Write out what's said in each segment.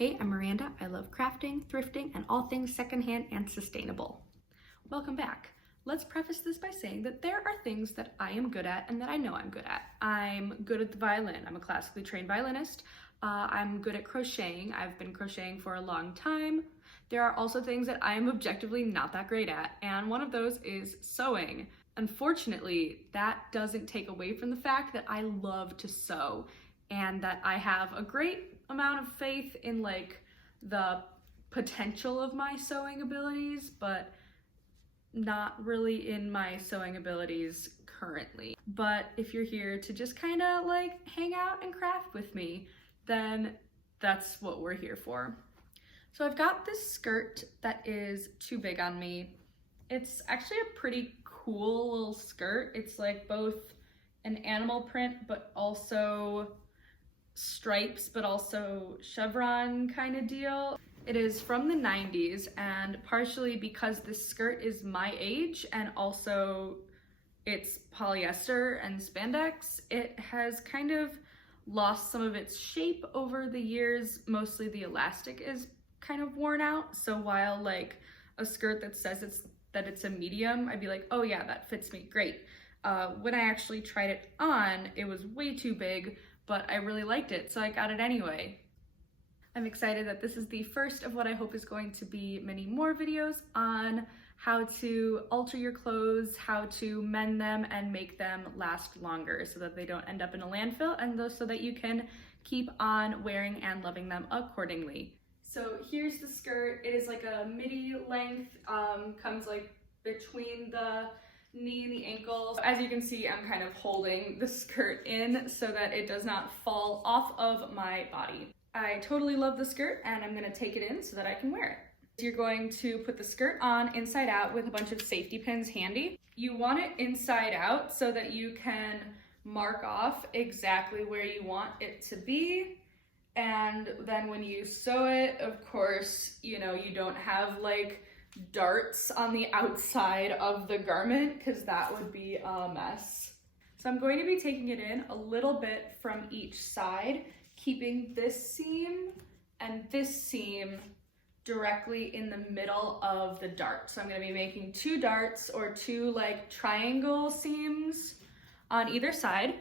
Hey, I'm Miranda. I love crafting, thrifting, and all things secondhand and sustainable. Welcome back. Let's preface this by saying that there are things that I am good at and that I know I'm good at. I'm good at the violin. I'm a classically trained violinist. I'm good at crocheting. I've been crocheting for a long time. There are also things that I am objectively not that great at, and one of those is sewing. Unfortunately, that doesn't take away from the fact that I love to sew and that I have a great amount of faith in the potential of my sewing abilities, but not really in my sewing abilities currently. But if you're here to just kind of hang out and craft with me, then that's what we're here for. So I've got this skirt that is too big on me. It's actually a pretty cool little skirt. It's both an animal print, but also stripes, but also chevron kind of deal. It is from the 90s, and partially because this skirt is my age and also it's polyester and spandex, it has kind of lost some of its shape over the years. Mostly the elastic is kind of worn out. So while a skirt that says that it's a medium, I'd be like, oh yeah, that fits me great. When I actually tried it on, it was way too big, but I really liked it, so I got it anyway. I'm excited that this is the first of what I hope is going to be many more videos on how to alter your clothes, how to mend them and make them last longer so that they don't end up in a landfill, and so that you can keep on wearing and loving them accordingly. So here's the skirt. It is a midi length, comes between the knee and the ankle. As you can see, I'm kind of holding the skirt in so that it does not fall off of my body. I totally love the skirt, and I'm gonna take it in so that I can wear it. You're going to put the skirt on inside out with a bunch of safety pins handy. You want it inside out so that you can mark off exactly where you want it to be. And then when you sew it, of course, you don't have darts on the outside of the garment, because that would be a mess. So I'm going to be taking it in a little bit from each side, keeping this seam and this seam directly in the middle of the dart. So I'm going to be making two darts, or two triangle seams on either side.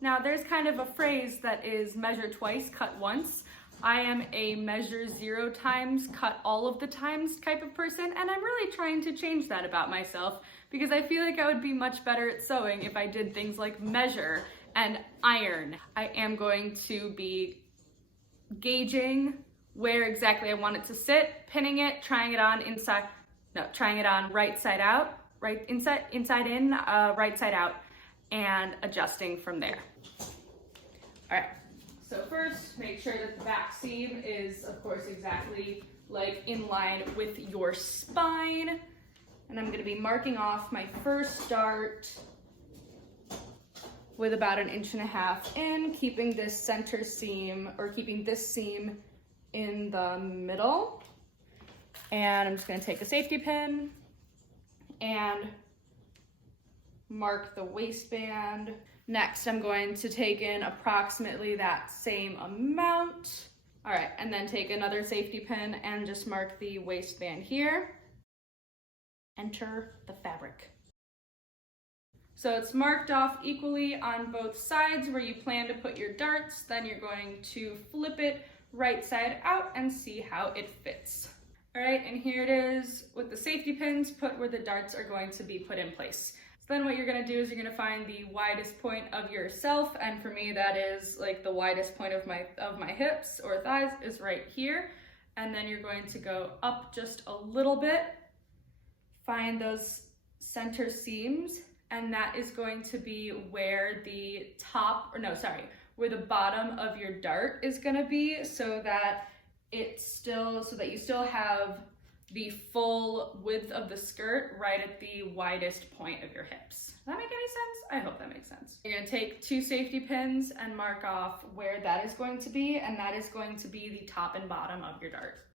Now there's kind of a phrase that is measure twice, cut once. I am a measure 0 times, cut all of the times type of person, and I'm really trying to change that about myself, because I feel like I would be much better at sewing if I did things like measure and iron. I am going to be gauging where exactly I want it to sit, pinning it, trying it on right side out, right inside in, right side out, and adjusting from there. All right. So first, make sure that the back seam is, of course, exactly in line with your spine. And I'm gonna be marking off my first dart with about 1.5 inches in, keeping this center seam, or keeping this seam in the middle. And I'm just gonna take a safety pin and mark the waistband. Next, I'm going to take in approximately that same amount. All right, and then take another safety pin and just mark the waistband here. Enter the fabric. So it's marked off equally on both sides where you plan to put your darts. Then you're going to flip it right side out and see how it fits. All right, and here it is with the safety pins put where the darts are going to be put in place. So then what you're gonna do is you're gonna find the widest point of yourself, and for me that is the widest point of my hips or thighs is right here. And then you're going to go up just a little bit, find those center seams, and that is going to be where the where the bottom of your dart is gonna be, so that you still have the full width of the skirt right at the widest point of your hips. Does that make any sense? I hope that makes sense. You're gonna take 2 safety pins and mark off where that is going to be, and that is going to be the top and bottom of your dart.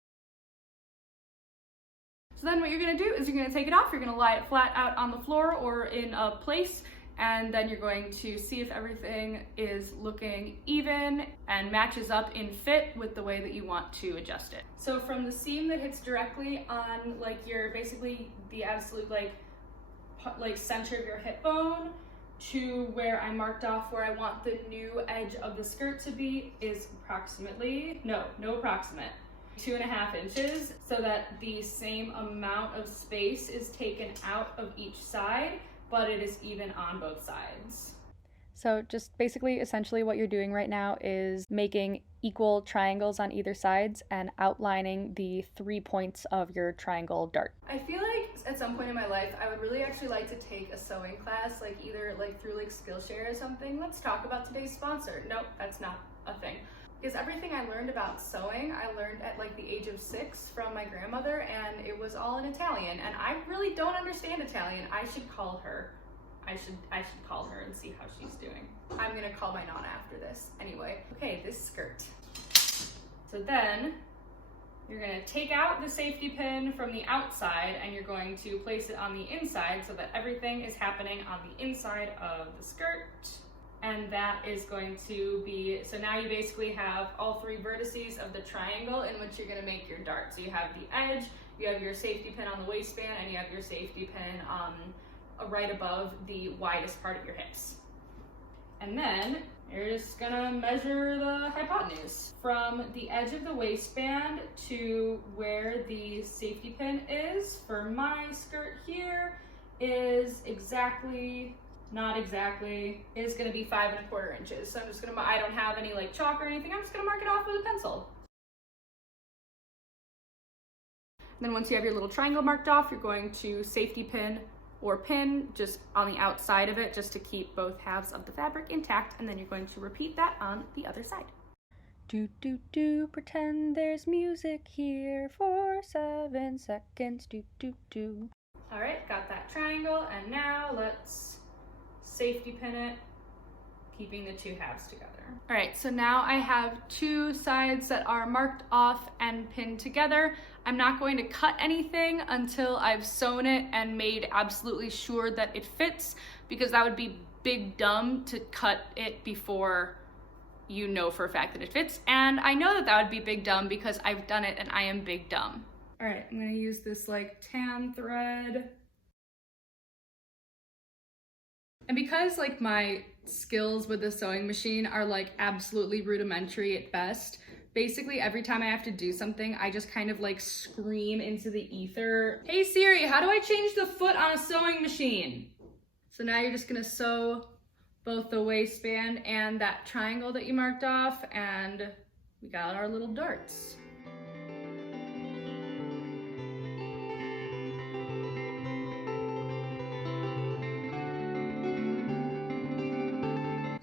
So then what you're gonna do is you're gonna take it off, you're gonna lie it flat out on the floor or in a place, and then you're going to see if everything is looking even and matches up in fit with the way that you want to adjust it. So from the seam that hits directly on like your, basically the absolute like center of your hip bone to where I marked off where I want the new edge of the skirt to be is approximately, no approximate, 2.5 inches, so that the same amount of space is taken out of each side, but it is even on both sides. So just basically, essentially what you're doing right now is making equal triangles on either sides and outlining the 3 points of your triangle dart. I feel like at some point in my life, I would really actually like to take a sewing class, like either like through like Skillshare or something. Let's talk about today's sponsor. Nope, that's not a thing. Because everything I learned about sewing, I learned at like the age of 6 from my grandmother, and it was all in Italian. And I really don't understand Italian. I should call her. I should call her and see how she's doing. I'm gonna call my Nana after this. Anyway, okay, this skirt. So then you're gonna take out the safety pin from the outside and you're going to place it on the inside so that everything is happening on the inside of the skirt. And that is going to be, so now you basically have all 3 vertices of the triangle in which you're gonna make your dart. So you have the edge, you have your safety pin on the waistband, and you have your safety pin right above the widest part of your hips. And then you're just gonna measure the hypotenuse from the edge of the waistband to where the safety pin is. For my skirt here is exactly, not exactly, is gonna be 5.25 inches. So I'm just gonna, I don't have any like chalk or anything, I'm just gonna mark it off with a pencil. Then once you have your little triangle marked off, you're going to safety pin or pin just on the outside of it just to keep both halves of the fabric intact, and then you're going to repeat that on the other side. Do do do, pretend there's music here for 7 seconds. Do do do. All right, got that triangle, and now let's safety pin it, keeping the 2 halves together. All right, so now I have 2 sides that are marked off and pinned together. I'm not going to cut anything until I've sewn it and made absolutely sure that it fits, because that would be big dumb to cut it before you know for a fact that it fits. And I know that that would be big dumb because I've done it and I am big dumb. All right, I'm gonna use this like tan thread. And because like my skills with the sewing machine are like absolutely rudimentary at best, basically every time I have to do something, I just kind of like scream into the ether, "Hey Siri, how do I change the foot on a sewing machine?" So now you're just gonna sew both the waistband and that triangle that you marked off, and we got our little darts.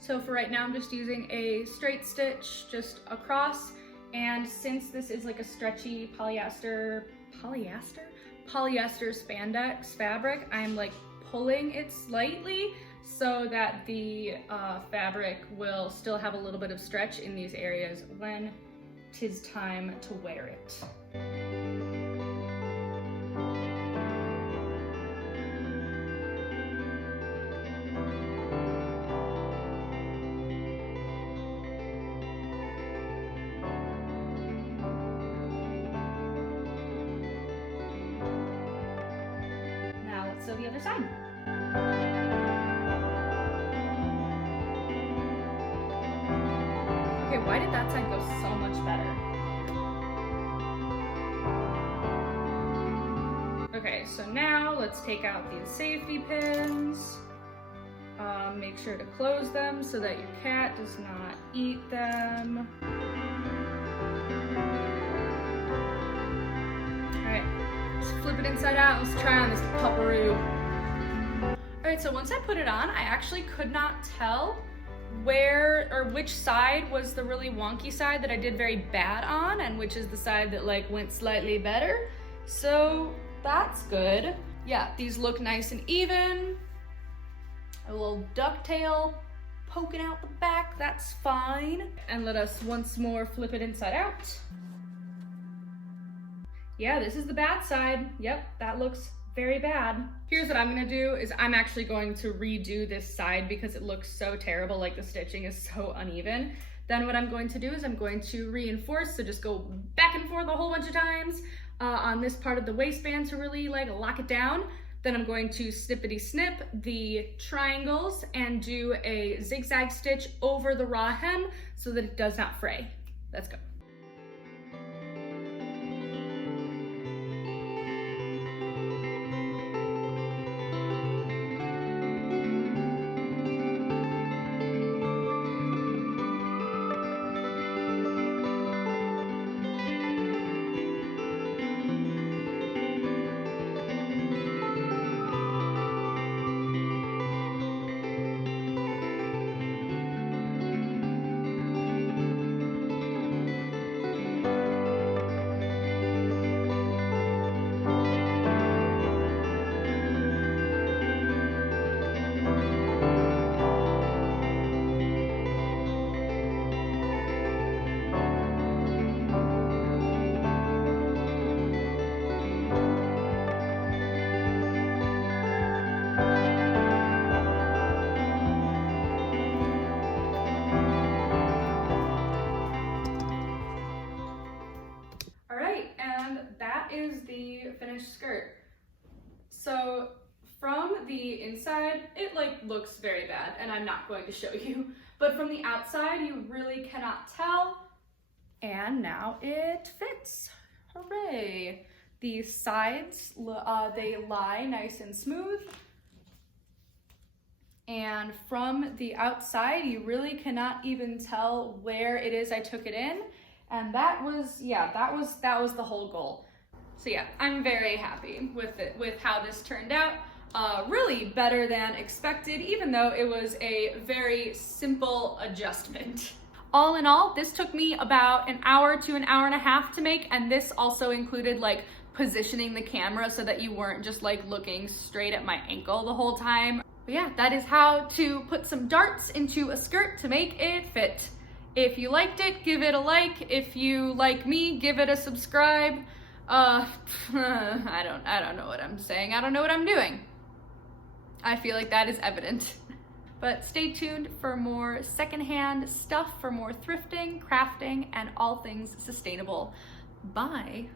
So for right now, I'm just using a straight stitch just across, and since this is like a stretchy polyester spandex fabric, I'm like pulling it slightly so that the fabric will still have a little bit of stretch in these areas when 'tis time to wear it. So the other side. Okay, why did that side go so much better? Okay, so now let's take out these safety pins. Make sure to close them so that your cat does not eat them. Flip it inside out. Let's try on this pupperoo. All right, so once I put it on, I actually could not tell where or which side was the really wonky side that I did very bad on, and which is the side that like went slightly better. So that's good. Yeah, these look nice and even. A little ducktail poking out the back, that's fine. And let us once more flip it inside out. Yeah, this is the bad side. Yep, that looks very bad. Here's what I'm gonna do is I'm actually going to redo this side because it looks so terrible, like the stitching is so uneven. Then what I'm going to do is I'm going to reinforce, so just go back and forth a whole bunch of times on this part of the waistband to really like lock it down. Then I'm going to snippity snip the triangles and do a zigzag stitch over the raw hem so that it does not fray. Let's go. Is the finished skirt. So from the inside, it like looks very bad and I'm not going to show you, but from the outside, you really cannot tell. And now it fits. Hooray. The sides, they lie nice and smooth. And from the outside, you really cannot even tell where it is I took it in. And that was, yeah, that was the whole goal. So yeah, I'm very happy with it, with how this turned out. Really better than expected, even though it was a very simple adjustment. All in all, this took me about an hour to an hour and a half to make, and this also included like positioning the camera so that you weren't just like looking straight at my ankle the whole time. But yeah, that is how to put some darts into a skirt to make it fit. If you liked it, give it a like. If you like me, give it a subscribe. I don't know what I'm saying. I don't know what I'm doing. I feel like that is evident. But stay tuned for more secondhand stuff, for more thrifting, crafting, and all things sustainable. Bye.